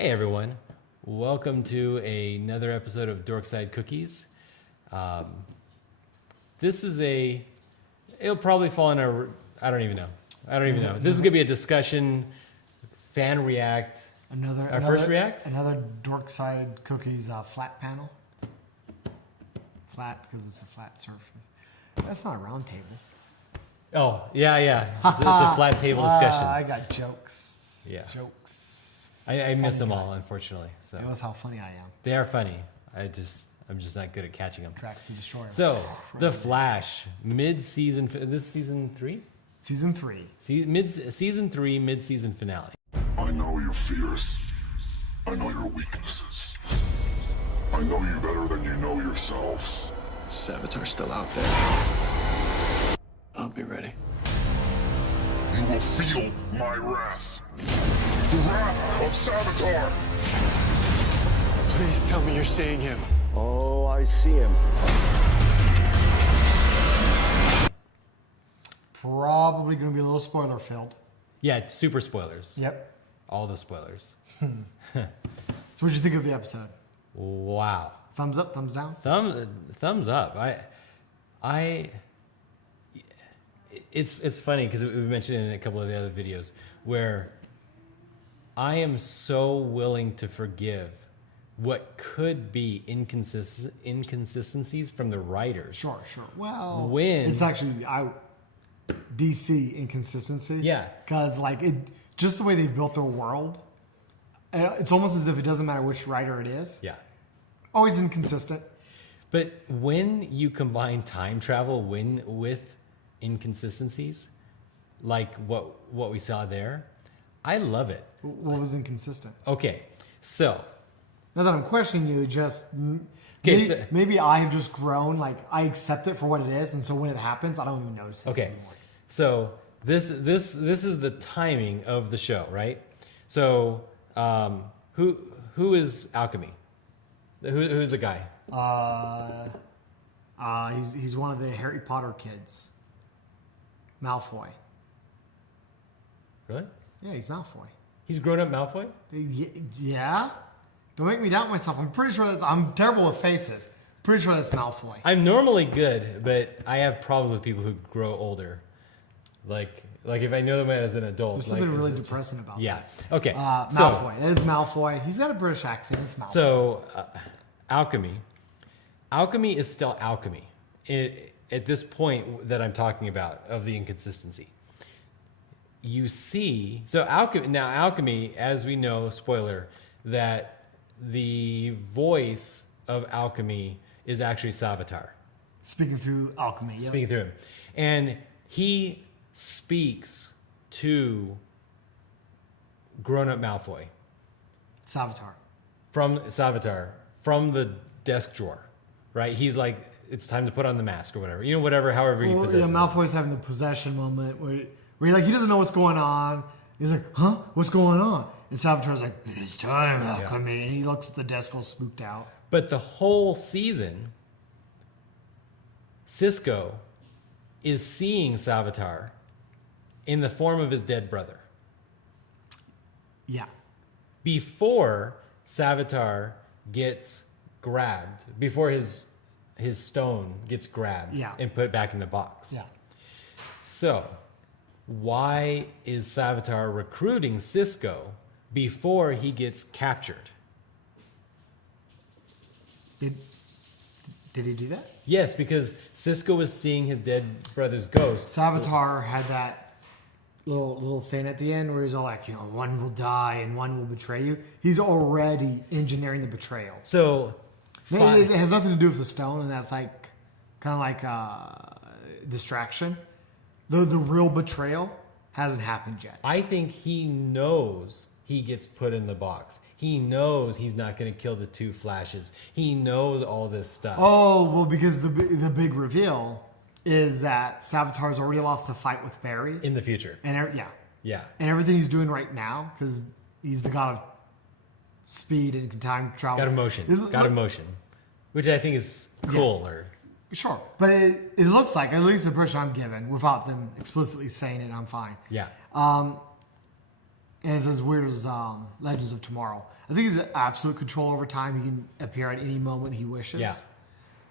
Hey everyone, welcome to another episode of Dorkside Cookies. This is it'll probably fall in I don't even know. This is gonna be a discussion, fan react. First react? Another Dorkside Cookies flat panel. Flat because it's a flat surface. That's not a round table. Oh, yeah. It's a flat table discussion. I got jokes. Yeah. Jokes. I miss them all, unfortunately. So That how funny I am. they are funny. I'm just not good at catching them. Tracks and Destroyer. So, The Flash, mid-season, this is season 3? Season 3. Season 3, mid-season finale. I know your fears. I know your weaknesses. I know you better than you know yourselves. Savatar's still out there. I'll be ready. You will feel my wrath. The wrath of Savatar. Please tell me you're seeing him. Oh, I see him. Probably going to be a little spoiler filled. Yeah, super spoilers. Yep. All the spoilers. So what'd you think of the episode? Wow. Thumbs up, thumbs down? Thumbs up. It's funny because we mentioned it in a couple of the other videos where I am so willing to forgive what could be inconsistencies from the writers. Sure. Well, When- it's actually DC inconsistency. Yeah. Because just the way they've built their world, it's almost as if it doesn't matter which writer it is. Yeah. Always inconsistent. But when you combine time travel with inconsistencies, like what we saw there, I love it. What was inconsistent? Okay, so Not that I'm questioning you, just Okay, maybe I have just grown. I accept it for what it is, and so when it happes, I don't even notice it okay, anymore. so this is the timing of the show, right? So who is Alchemy? Who's the guy? He's one of the Harry Potter kids. Malfoy. Really? Yeah, he's Malfoy. He's grown up Malfoy? Yeah? Don't make me doubt myself. I'm pretty sure I'm terrible with faces. Pretty sure that's Malfoy. I'm normally good, but I have problems with people who grow older. Like if I know them as an adult. There's something really depressing about Yeah. Okay. Malfoy. That is Malfoy. He's got a British accent. It's Malfoy. So, alchemy is still alchemy at this point that I'm talking about of the inconsistency. You see, so alchemy, as we know, spoiler, that the voice of alchemy is actually Savatar. Speaking through alchemy. Yep. Speaking through him. And he speaks to grown-up Malfoy. Savatar. From the desk drawer, right? He's like, it's time to put on the mask or whatever. However he possesses. Yeah, Malfoy's having the possession moment where he doesn't know what's going on. He's like, huh? What's going on? And Savatar's like, it is time, alchemy. And he looks at the desk all spooked out. But the whole season, Cisco is seeing Savatar in the form of his dead brother. Yeah. Before Savatar gets grabbed, before his stone gets grabbed and put back in the box. Yeah. So, why is Savatar recruiting Cisco before he gets captured? Did he do that? Yes, because Cisco was seeing his dead brother's ghost. Savatar had that little thing at the end where he's all like, one will die and one will betray you. He's already engineering the betrayal. So, It has nothing to do with the stone, and that's kind of like distraction. The real betrayal hasn't happened yet. I think he knows he gets put in the box. He knows he's not going to kill the two Flashes. He knows all this stuff. Oh, well, because the big reveal is that Savatar's already lost the fight with Barry. In the future. And Yeah. And everything he's doing right now, because he's the god of speed and time travel. God of motion. Which I think is cool. Yeah. Sure. But it looks like, at least the impression I'm given, without them explicitly saying it, I'm fine. Yeah. And it's as weird as Legends of Tomorrow. I think he's absolute control over time. He can appear at any moment he wishes. Yeah.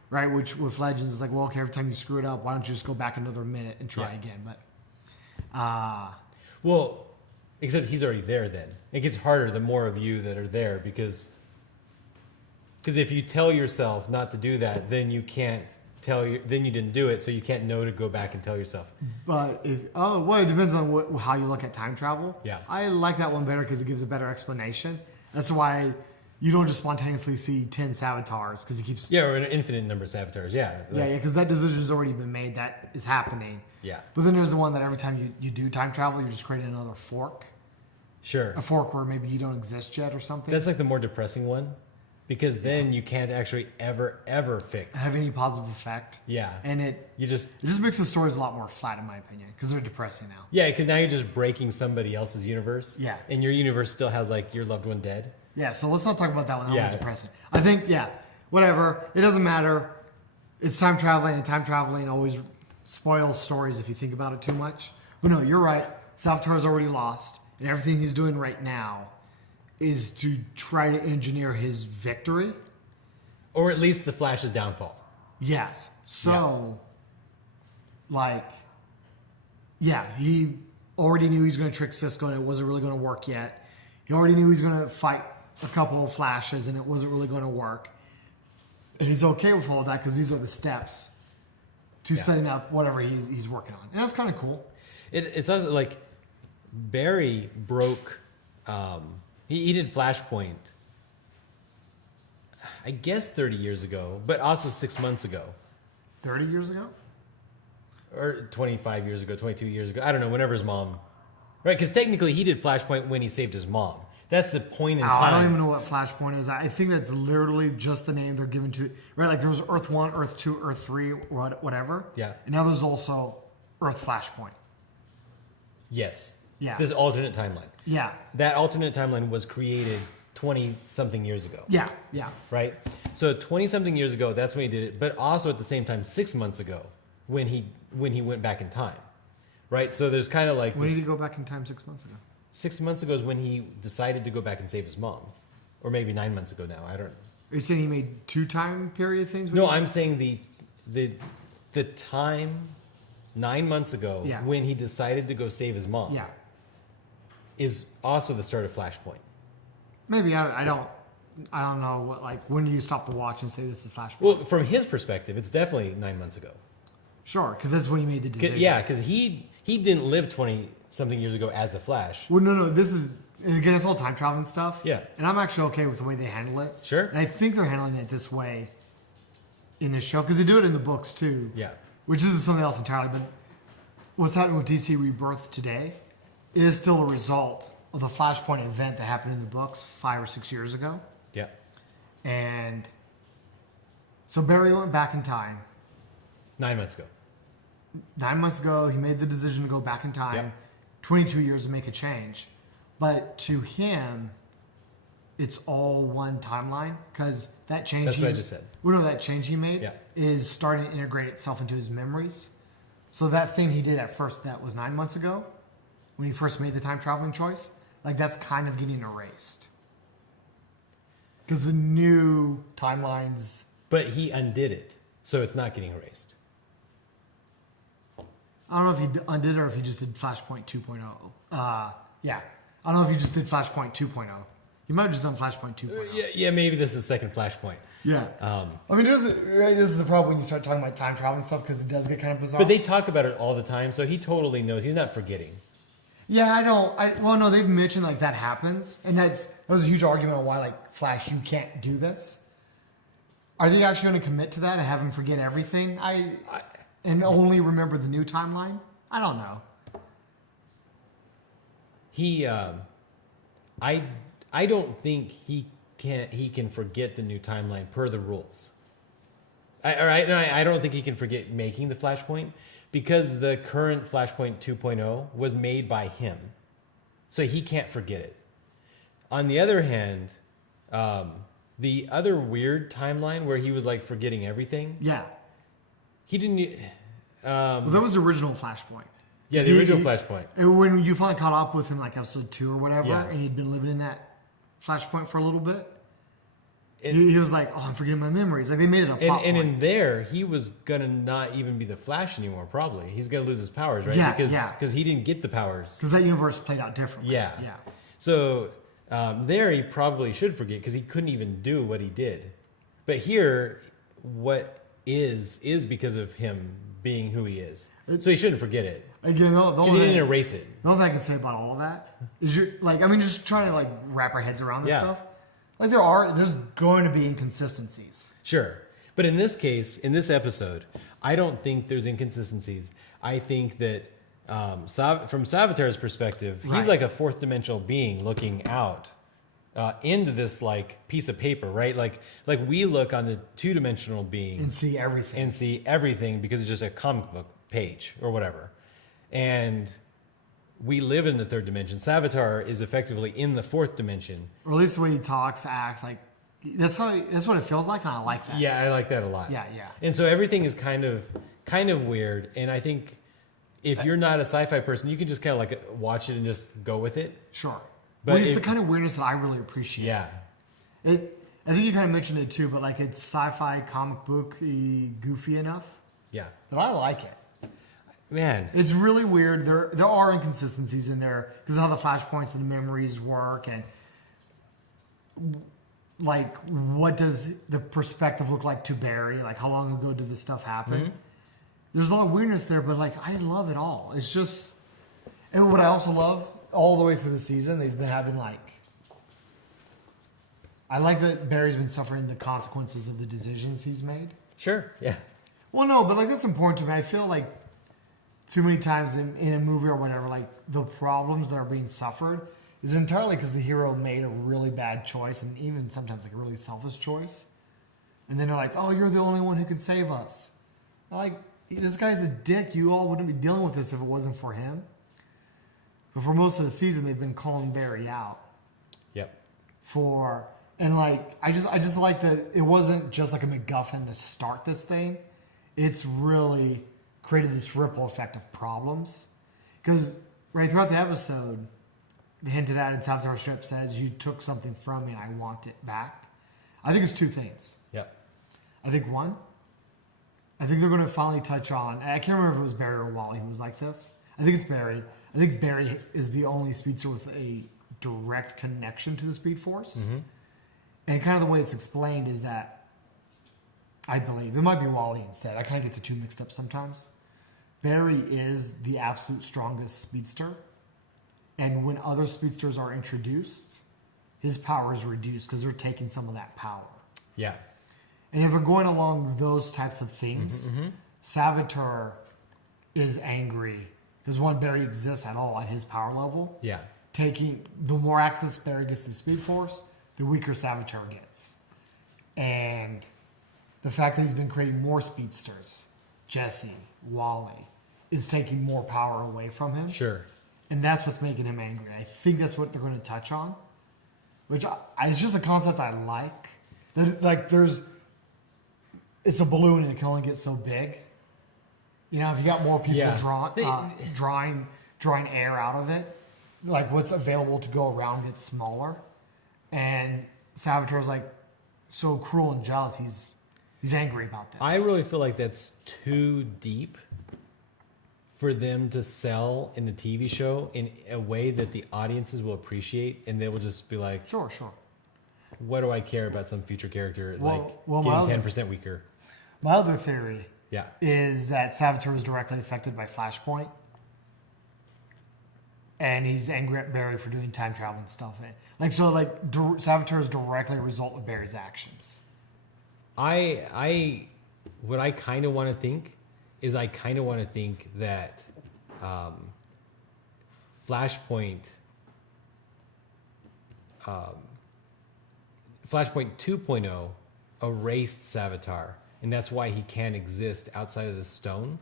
Right? Which with Legends is like, well, okay, every time you screw it up, why don't you just go back another minute and try Yeah. again? But Well, except he's already there then. It gets harder the more of you that are there because if you tell yourself not to do that, then you can't then you didn't do it, so you can't know to go back and tell yourself. But it depends on how you look at time travel. Yeah. I like that one better because it gives a better explanation. That's why you don't just spontaneously see 10 Savatars because he keeps. Yeah, or an infinite number of Savatars. Yeah. Yeah, because that decision's already been made. That is happening. Yeah. But then there's the one that every time you do time travel, you're just creating another fork. Sure. A fork where maybe you don't exist yet or something. That's like the more depressing one because then you can't actually ever fix. have any positive effect. Yeah. And it just makes the stories a lot more flat, in my opinion, because they're depressing now. Yeah, because now you're just breaking somebody else's universe. Yeah. And your universe still has like your loved one dead. Yeah, so let's not talk about that one. That Yeah. was depressing. I think, whatever. It doesn't matter. It's time traveling, and time traveling always spoils stories if you think about it too much. But no, you're right. Savatar's already lost, and everything he's doing right now is to try to engineer his victory. Or at least the Flash's downfall. Yes. So, he already knew he was going to trick Cisco, and it wasn't really going to work yet. He already knew he was going to fight a couple of Flashes, and it wasn't really going to work. And he's okay with all of that because these are the steps to setting up whatever he's working on. And that's kind of cool. It's also like Barry broke. He did Flashpoint. I guess 30 years ago, but also 6 months ago, 30 years ago? or 25 years ago, 22 years ago. I don't know. Whenever his mom, right? Because technically he did Flashpoint when he saved his mom. That's the point in time. I don't even know what Flashpoint is. I think that's literally just the name they're giving to it. Right? Like there was Earth 1, Earth 2, Earth 3, whatever. Yeah. And now there's also Earth Flashpoint. Yes. Yeah. This alternate timeline. Yeah. That alternate timeline was created 20 something years ago. Yeah. Yeah. Right? So 20 something years ago, that's when he did it. But also at the same time, 6 months ago, when he went back in time. Right? So there's kind of like When this, did he go back in time 6 months ago? 6 months ago is when he decided to go back and save his mom. Or maybe 9 months ago now. I don't. Are you saying he made 2 time period things? No, I'm saying the time 9 months ago Yeah. when he decided to go save his mom Yeah. is also the start of Flashpoint. Maybe I don't know what, like, when do you stop the watch and say this is Flashpoint? Well, from his perspective, it's definitely 9 months ago. Sure, because that's when he made the decision. Yeah, because he didn't live 20 something years ago as the Flash. Well, no, this is, again, it's all time traveling stuff. Yeah. And I'm actually okay with the way they handle it. Sure. And I think they're handling it this way in this show, because they do it in the books too. Yeah. Which is something else entirely, but what's happening with DC Rebirth today is still a result of the Flashpoint event that happened in the books 5 or 6 years ago. Yeah. And so Barry went back in time. 9 months ago. 9 months ago, he made the decision to go back in time. Yeah. 22 years to make a change. But to him, it's all one timeline because that change. That's what I just said. Well, no, that change he made Yeah. is starting to integrate itself into his memories. So that thing he did at first that was 9 months ago, when he first made the time traveling choice, like that's kind of getting erased. Because the new timelines. But he undid it, so it's not getting erased. I don't know if he undid it or if he just did Flashpoint 2.0. Yeah. I don't know if he just did Flashpoint 2.0. He might have just done Flashpoint 2.0. Yeah, maybe this is the second Flashpoint. Yeah. I mean, this is the problem when you start talking about time traveling stuff because it does get kind of bizarre. But they talk about it all the time, so he totally knows. He's not forgetting. Yeah, well, no, they've mentioned like that happens. And that was a huge argument on why, like, Flash, you can't do this. Are they actually going to commit to that and have him forget everything? And only remember the new timeline? I don't know. I don't think he can forget the new timeline per the rules. I don't think he can forget making the Flashpoint because the current Flashpoint 2.0 was made by him, so he can't forget it. On the other hand, the other weird timeline where he was like forgetting everything, Yeah. he didn't. Well, that was the original Flashpoint. Yeah, the original Flashpoint. And when you finally caught up with him, like episode 2 or whatever, Yeah. and he'd been living in that Flashpoint for a little bit, he was like, "Oh, I'm forgetting my memories." Like they made it a plot And point. in there, he was gonna not even be the Flash anymore. Probably he's gonna lose his powers, right? Yeah, because he didn't get the powers. Because that universe played out differently. Yeah. So there, he probably should forget because he couldn't even do what he did. But here, what is because of him being who he is. So he shouldn't forget it. Again, the Because he only didn't thing, erase it. the only thing I can say about all of that is just trying to like wrap our heads around this Yeah. stuff. Like there's going to be inconsistencies. Sure. But in this case, in this episode, I don't think there's inconsistencies. I think that from Savatar's perspective, he's Right. like a fourth dimensional being looking out into this like piece of paper, right? Like we look on the two-dimensional being And see everything. and see everything because it's just a comic book page or whatever. And we live in the third dimension. Savatar is effectively in the fourth dimension. Or at least the way he talks, acts, like that's what it feels like, and I like that. Yeah, I like that a lot. Yeah. And so everything is kind of weird. And I think if you're not a sci-fi person, you can just kind of like watch it and just go with it. Sure. But But it's if- the kind of weirdness that I really appreciate. Yeah. I think you kind of mentioned it too, but like it's sci-fi comic book goofy enough Yeah. that I like it. Man. It's really weird. There are inconsistencies in there because of how the flashpoints and the memories work, and like what does the perspective look like to Barry? Like how long ago did this stuff happen? Mm-hmm. There's a lot of weirdness there, but like I love it all. It's just, and what I also love all the way through the season, they've been having like. I like that Barry's been suffering the consequences of the decisions he's made. Sure. Yeah. Well, no, but like that's important to me. I feel like too many times in a movie or whatever, like the problems that are being suffered is entirely because the hero made a really bad choice, and even sometimes like a really selfish choice. And then they're like, "Oh, you're the only one who can save us." I'm like, this guy's a dick. You all wouldn't be dealing with this if it wasn't for him. But for most of the season, they've been calling Barry out Yep. and like I just like that it wasn't just like a MacGuffin to start this thing. It's really created this ripple effect of problems. Because right throughout the episode, they hinted at, and Savatar Strip says, "You took something from me and I want it back." I think it's two things. Yep. I think one, I think they're going to finally touch on, I can't remember if it was Barry or Wally who was like this. I think it's Barry. I think Barry is the only speedster with a direct connection to the Speed Force. Mm-hmm. And kind of the way it's explained is that, I believe, it might be Wally instead. I kind of get the two mixed up sometimes. Barry is the absolute strongest speedster. And when other speedsters are introduced, his power is reduced because they're taking some of that power. Yeah. And if they're going along those types of themes, Savitar is angry because one, Barry exists at all at his power level. Yeah. The more access Barry gets to Speed Force, the weaker Savatar gets. And the fact that he's been creating more speedsters, Jesse, Wally, is taking more power away from him. Sure. And that's what's making him angry. I think that's what they're going to touch on, which it's just a concept I like. That like it's a balloon and it can only get so big. You know, if you got more people Yeah. drawing air out of it, like what's available to go around gets smaller. And Savatar's like so cruel and jealous. He's angry about this. I really feel like that's too deep for them to sell in the TV show in a way that the audiences will appreciate, and they will just be like, Sure. what do I care about some future character Well, getting 10% weaker? My other theory Yeah. is that Savatar was directly affected by Flashpoint. And he's angry at Barry for doing time travel and stuff. Savatar is directly a result of Barry's actions. What I kind of want to think is I kind of want to think that Flashpoint 2.0 erased Savatar, and that's why he can't exist outside of the stone.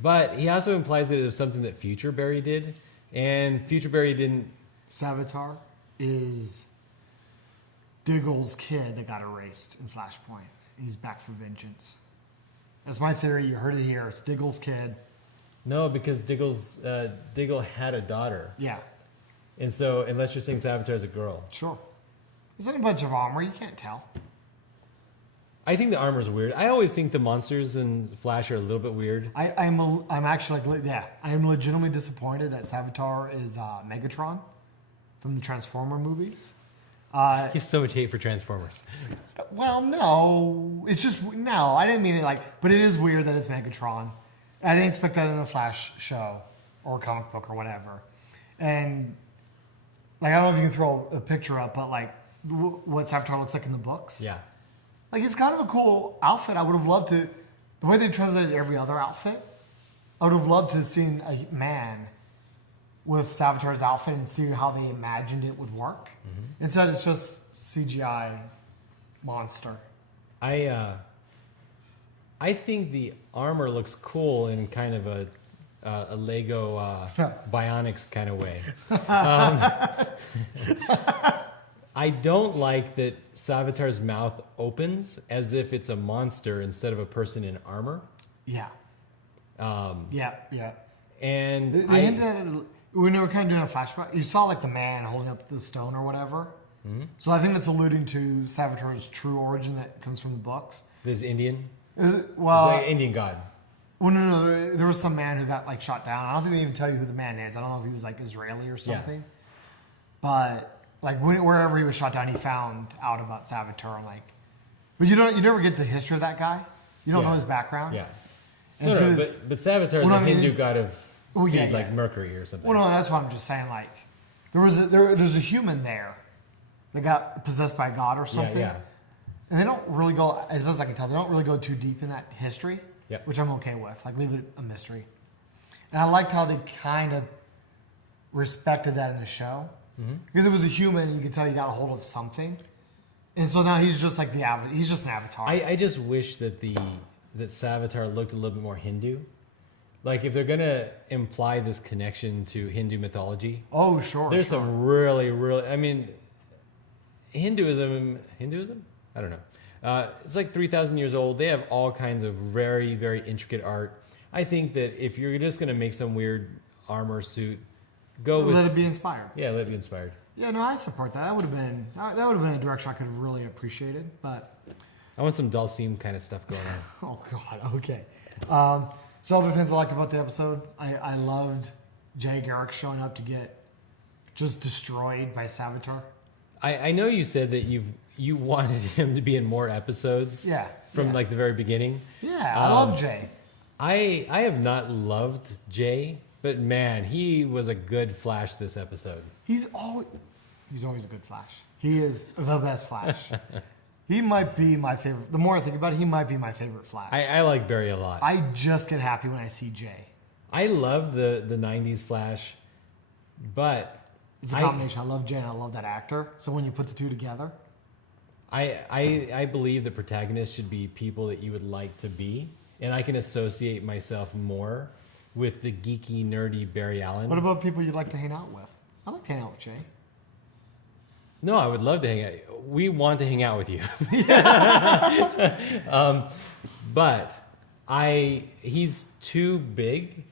But he also implies that it was something that Future Barry did, and Future Barry didn't. Savatar is Diggle's kid that got erased in Flashpoint. And he's back for vengeance. That's my theory. You heard it here. It's Diggle's kid. No, because Diggle had a daughter. Yeah, And so, unless you're saying Savatar is a girl. sure. It's in a bunch of armor. You can't tell. I think the armor's weird. I always think the monsters in Flash are a little bit weird. I'm actually like, yeah, I am legitimately disappointed that Savitar is Megatron from the Transformer movies. I give so much hate for Transformers. Well, no, it's just no. I didn't mean it like, but it is weird that it's Megatron. I didn't expect that in the Flash show or comic book or whatever. And like, I don't know if you can throw a picture up, but like what Savitar looks like in the books. Yeah. Like, it's kind of a cool outfit. I would have loved to, the way they translated every other outfit, I would have loved to have seen a man with Savatar's outfit and see how they imagined it would work. Mm-hmm. Instead, it's just CGI monster. I think the armor looks cool in kind of a Lego Bionics kind of way. I don't like that Savatar's mouth opens as if it's a monster instead of a person in armor. Yeah. Yeah. And They hinted at it when they were kind of doing a flashback. You saw like the man holding up the stone or whatever. Mm-hmm. So I think that's alluding to Savatar's true origin that comes from the books. this Indian. Well, It's like an Indian god. Well, no. There was some man who got like shot down. I don't think they even tell you who the man is. I don't know if he was like Israeli or something. But like wherever he was shot down, he found out about Savatar. Like, but you never get the history of that guy. You don't know his background. Yeah. And But Savatar is a Hindu god of speed, like yeah. Mercury or something. Well, no, that's what I'm just saying. Like, there's a human there that got possessed by God or something. Yeah. And they don't really go, as best as I can tell, they don't really go too deep in that history, Yeah. which I'm okay with. Like, leave it a mystery. And I liked how they kind of respected that in the show. Mm-hmm. Because it was a human, you could tell he got a hold of something. And so now he's just like he's just an avatar. I just wish that that Savatar looked a little bit more Hindu. Like, if they're going to imply this connection to Hindu mythology. Oh, sure. There's some really, I mean, Hinduism? I don't know. It's like 3,000 years old. They have all kinds of very, very intricate art. I think that if you're just going to make some weird armor suit, let it be inspired. Yeah, let it be inspired. Yeah, no, I support that. That would have been a direction I could have really appreciated. But I want some Dalsim kind of stuff going on. oh God, okay. So other things I liked about the episode, I loved Jay Garrick showing up to get just destroyed by Savatar. I know you said that you wanted him to be in more episodes. Yeah. From like the very beginning. Yeah, I love Jay. I have not loved Jay, but man, he was a good Flash this episode. He's always a good Flash. He is the best Flash. He might be my favorite. The more I think about it, he might be my favorite Flash. I like Barry a lot. I just get happy when I see Jay. I love the 90s Flash, but it's a combination. I love Jay and I love that actor. So when you put the two together, I believe the protagonists should be people that you would like to be, and I can associate myself more with the geeky, nerdy Barry Allen. What about people you'd like to hang out with? I like to hang out with Jay. No, I would love to hang out. We want to hang out with you. But he's too big,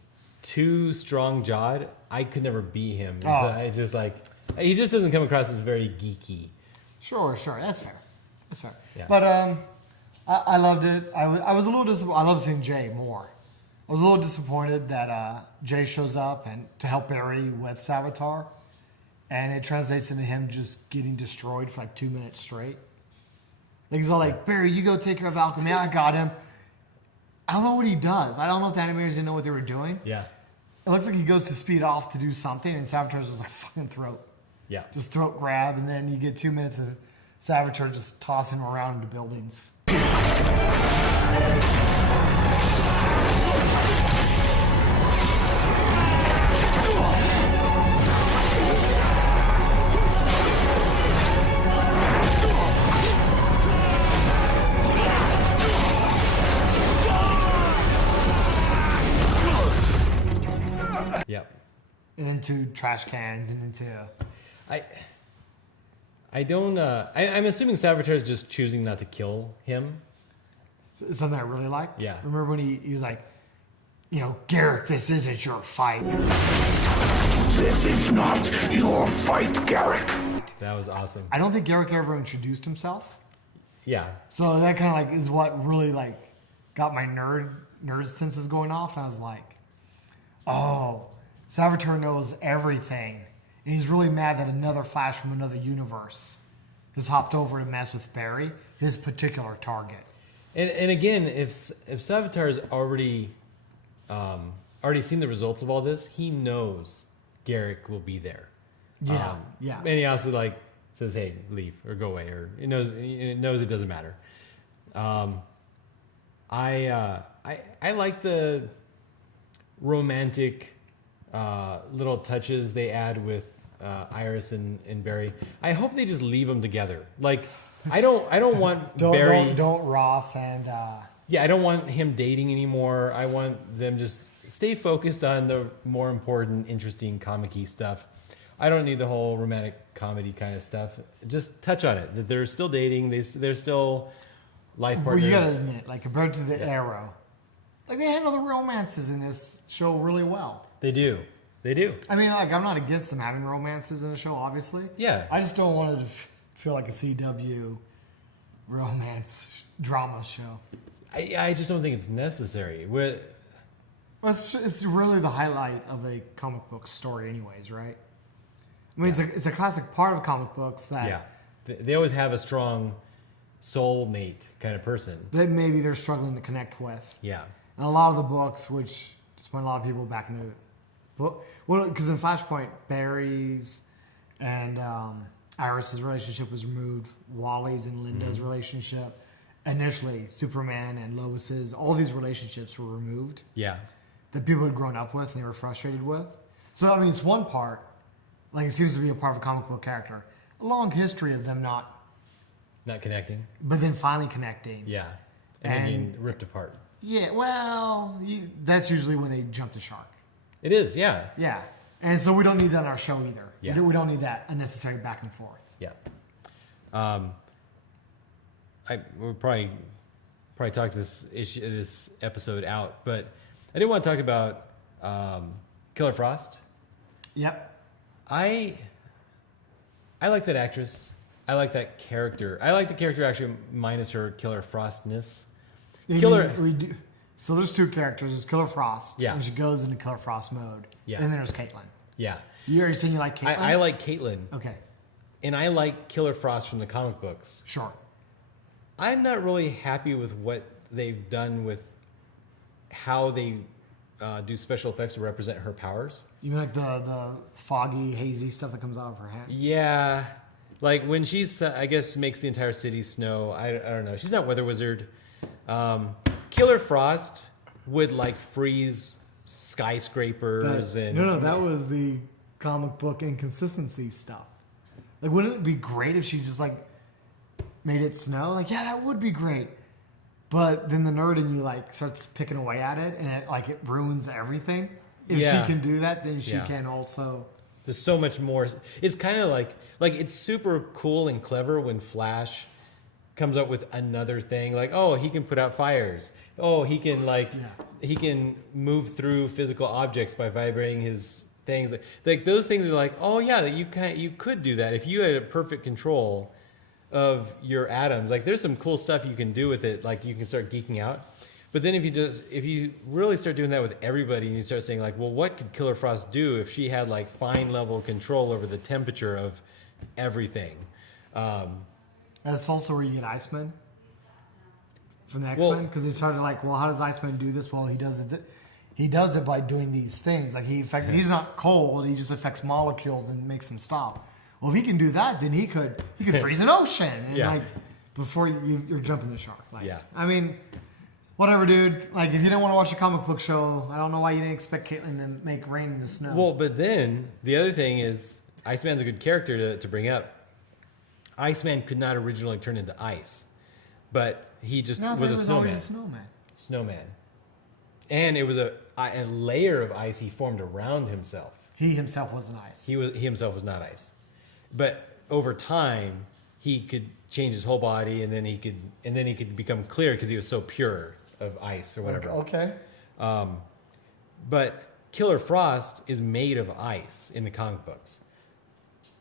too strong-jawed. I could never be him. So I just he just doesn't come across as very geeky. Sure. That's fair. Yeah. But I loved it. I was a little disappointed. I love seeing Jay more. I was a little disappointed that Jay shows up and to help Barry with Savatar, and it translates into him just getting destroyed for like 2 minutes straight. Like, he's all like, Barry, you go take care of Alchemy. I got him. I don't know what he does. I don't know if the animators didn't know what they were doing. Yeah. It looks like he goes to speed off to do something, and Savatar's just like, fucking throat. Yeah. Just throat grab, and then you get 2 minutes of Savatar just tossing him around into buildings. Yep. And into trash cans and into... I don't. I'm assuming Savatar is just choosing not to kill him. Something I really liked. Yeah. Remember when he's like, Garrick, this isn't your fight. This is not your fight, Garrick. That was awesome. I don't think Garrick ever introduced himself. Yeah. So that kind of like is what really like got my nerd senses going off. And I was like, oh, Savatar knows everything. And he's really mad that another Flash from another universe has hopped over to mess with Barry, his particular target. And again, if Savatar's already seen the results of all this, he knows Garrick will be there. Yeah, And he also like says, "Hey, leave or go away," or he knows it doesn't matter. I like the romantic little touches they add with Iris and Barry. I hope they just leave them together. Like I don't want Barry. Don't Ross and. Yeah, I don't want him dating anymore. I want them just stay focused on the more important, interesting, comic-y stuff. I don't need the whole romantic comedy kind of stuff. Just touch on it. That they're still dating. They're still life partners. Well, you gotta admit, like compared to the Arrow, like they handle the romances in this show really well. They do. I mean, like I'm not against them having romances in the show, obviously. Yeah. I just don't want it to feel like a CW romance drama show. I just don't think it's necessary. Well, it's really the highlight of a comic book story, anyways, right? I mean, it's a classic part of comic books that Yeah. They always have a strong soulmate kind of person. that maybe they're struggling to connect with. Yeah. And a lot of the books, which just point a lot of people back in the book, well, because in Flashpoint, Barry's and Iris's relationship was removed. Wally's and Linda's relationship. Initially, Superman and Lois's, all these relationships were removed Yeah. that people had grown up with and they were frustrated with. So, I mean, it's one part, like it seems to be a part of a comic book character. A long history of them not, Not connecting. but then finally connecting. Yeah. And then And- being ripped apart. Yeah, well, that's usually when they jump the shark. It is. Yeah. Yeah. And so we don't need that on our show either. Yeah. We don't need that unnecessary back and forth. Yeah. We'll probably talk this episode out, but I did want to talk about Killer Frost. Yep. I like that actress. I like that character. I like the character actually minus her Killer Frostness. Killer. We do. So there's two characters. There's Killer Frost. Yeah. And she goes into Killer Frost mode. Yeah. And then there's Caitlin. Yeah. You already saying you like Caitlin? I like Caitlin, Okay. and I like Killer Frost from the comic books. Sure. I'm not really happy with what they've done with how they do special effects to represent her powers. You mean like the foggy, hazy stuff that comes out of her hands? Yeah, like when she's, I guess, makes the entire city snow. I don't know. She's not Weather Wizard. Killer Frost would like freeze skyscrapers and No, that was the comic book inconsistency stuff. Like, wouldn't it be great if she just like made it snow? Like, yeah, that would be great. But then the nerd in you like starts picking away at it, and it ruins everything. If Yeah. she can do that, then she Yeah. can also. There's so much more. It's kind of like it's super cool and clever when Flash comes up with another thing. Like, oh, he can put out fires. Oh, he can he can move through physical objects by vibrating his things. Like those things are like, oh yeah, that you could do that if you had a perfect control of your atoms. Like there's some cool stuff you can do with it. Like you can start geeking out. But then if you really start doing that with everybody and you start saying like, well, what could Killer Frost do if she had like fine level control over the temperature of everything? That's also where you get Iceman from the Well- X-Men, because they started like, well, how does Iceman do this? Well, he does it. He does it by doing these things. Like he's not cold. He just affects molecules and makes them stop. Well, if he can do that, then he could freeze an ocean. And Yeah. like before you're jumping the shark. Like, Yeah. I mean, whatever, dude. Like if you didn't want to watch a comic book show, I don't know why you didn't expect Caitlin to make rain in the snow. Well, but then the other thing is Iceman's a good character to bring up. Iceman could not originally turn into ice, but he just no, was a always snowman. a snowman. Snowman. And it was a layer of ice he formed around himself. He himself wasn't ice. He himself was not ice. But over time, he could change his whole body, and then he could become clear because he was so pure of ice or whatever. Okay. But Killer Frost is made of ice in the comic books.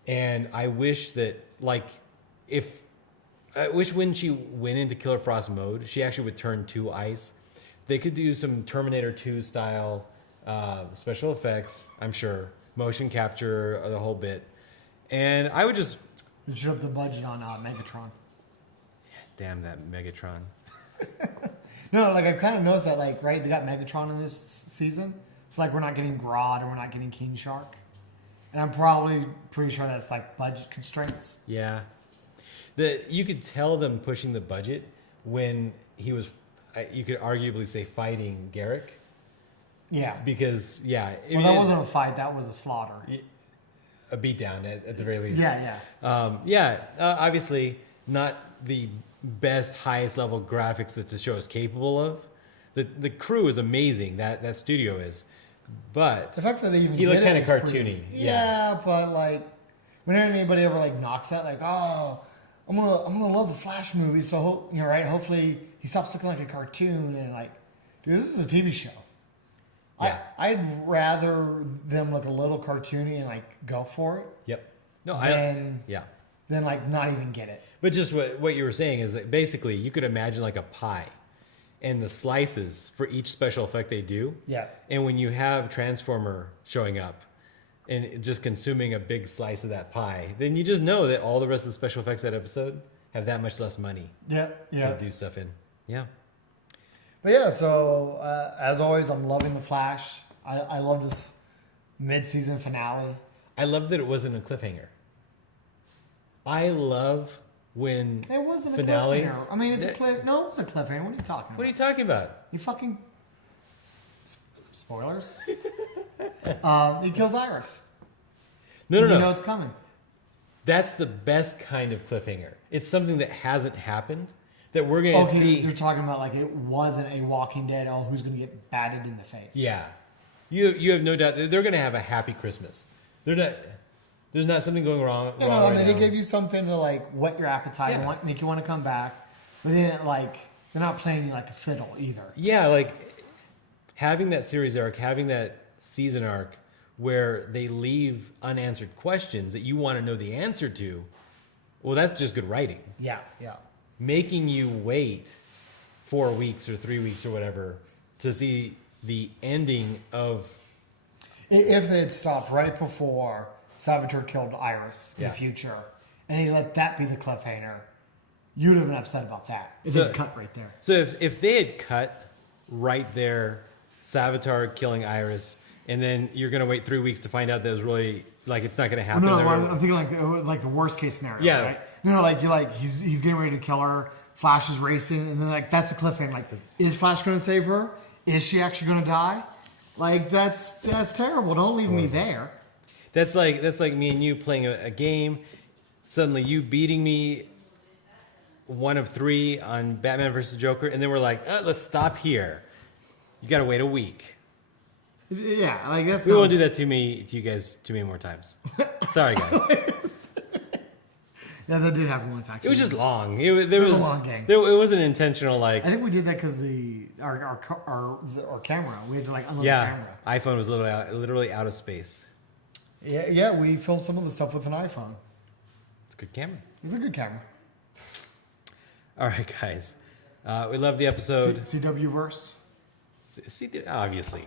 And I wish that, like, I wish when she went into Killer Frost mode, she actually would turn to ice. They could do some Terminator 2 style special effects, I'm sure. Motion capture, the whole bit. And I would just... They should up the budget on Megatron. Damn that Megatron. No, like I've kind of noticed that, like, right, they got Megatron in this season. So, like, we're not getting Grodd and we're not getting King Shark. And I'm probably pretty sure that's, like, budget constraints. Yeah. You could tell them pushing the budget when he was, you could arguably say, fighting Garrick. Yeah. Because, yeah. Well, that wasn't a fight. That was a slaughter. A beatdown at the very least. Yeah, Obviously, not the best, highest level graphics that the show is capable of. The crew is amazing. That studio is, but the fact that they even he looked kind of cartoony. Pretty, yeah, but like, whenever anybody ever like knocks that, like, oh, I'm gonna love the Flash movie, so right? Hopefully he stops looking like a cartoon and like, dude, this is a TV show. Yeah. I'd rather them look a little cartoony and like go for it. Yep. No, Then like not even get it. But just what you were saying is that basically you could imagine like a pie and the slices for each special effect they do. Yeah. And when you have Transformer showing up and just consuming a big slice of that pie, then you just know that all the rest of the special effects that episode have that much less money to do stuff in. Yeah. But yeah, so as always, I'm loving The Flash. I love this mid-season finale. I love that it wasn't a cliffhanger. I love when It wasn't finales, a cliffhanger. I mean, it's a cliff. No, it was a cliffhanger. What are you talking about? What are you talking about? You fucking spoilers. He kills Iris. No. You know it's coming. That's the best kind of cliffhanger. It's something that hasn't happened that we're going to see. You're talking about like it wasn't a Walking Dead. Oh, who's going to get batted in the face? Yeah, you have no doubt that they're going to have a happy Christmas. There's not something going wrong. Yeah, no, I mean, they gave you something to like whet your appetite and make you want to come back, but they didn't like. They're not playing you like a fiddle either. Yeah, like having that series arc, having that season arc where they leave unanswered questions that you want to know the answer to. Well, that's just good writing. Yeah. Making you wait 4 weeks or 3 weeks or whatever to see the ending of. If they had stopped right before Savatar killed Iris in the future, and they let that be the cliffhanger, you'd have been upset about that. It didn't cut right there. So if they had cut right there, Savatar killing Iris, and then you're going to wait 3 weeks to find out that it was really, like, it's not going to happen. No, I'm thinking like the worst case scenario, yeah. Right? No, like you're like he's getting ready to kill her. Flash is racing, and then like that's the cliffhanger. Like, is Flash going to save her? Is she actually going to die? Like that's terrible. Don't leave me there. That's like me and you playing a game. Suddenly you beating me 1 of 3 on Batman versus Joker, and then we're like, let's stop here. You got to wait a week. Yeah, like that's. We won't do that to you guys too many more times. Sorry, guys. Yeah, that did happen once actually. It was just long. It was a long game. It wasn't intentional. Like I think we did that because our camera. We had to like unload the camera. iPhone was literally out of space. Yeah, we filmed some of the stuff with an iPhone. It's a good camera. It's a good camera. All right, guys. We love the episode. CW verse. Obviously.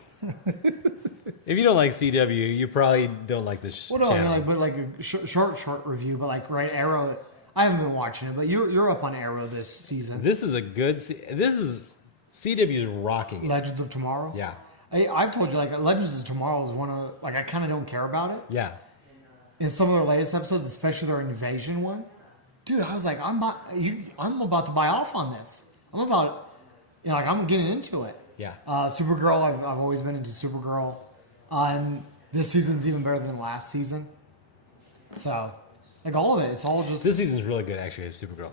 If you don't like CW, you probably don't like this Well, no, channel. I mean, like a short review, but like right Arrow. I haven't been watching it, but you're up on Arrow this season. This is a good. This is CW's rocking it. Legends of Tomorrow. Yeah. I've told you like Legends of Tomorrow is one of like I kind of don't care about it. Yeah. In some of their latest episodes, especially their invasion one, dude, I was like, I'm about to buy off on this. I'm getting into it. Yeah. Supergirl, I've always been into Supergirl. And this season's even better than last season. So, like all of it, it's all just... This season's really good, actually, of Supergirl.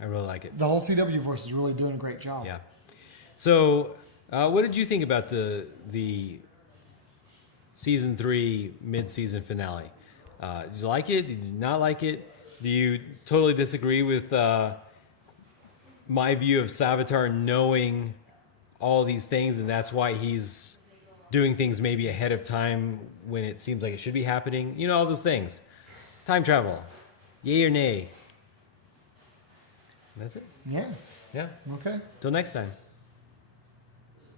I really like it. The whole CW verse is really doing a great job. Yeah. So, what did you think about the season 3 mid-season finale? Did you like it? Did you not like it? Do you totally disagree with my view of Savatar knowing all these things, and that's why he's doing things maybe ahead of time when it seems like it should be happening. You know, all those things. Time travel. Yay or nay? That's it. Yeah. Yeah. Okay. Till next time.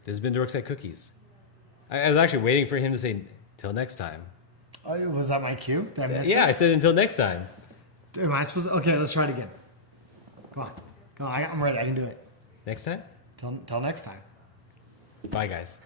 This has been Dorks at Cookies. I was actually waiting for him to say, till next time. Oh, was that my cue? Did I miss Yeah, I it? said until next time. Am I supposed to? Okay, let's try it again. Come on. Come on. I'm ready. I can do it. Next time? Till next time. Bye, guys.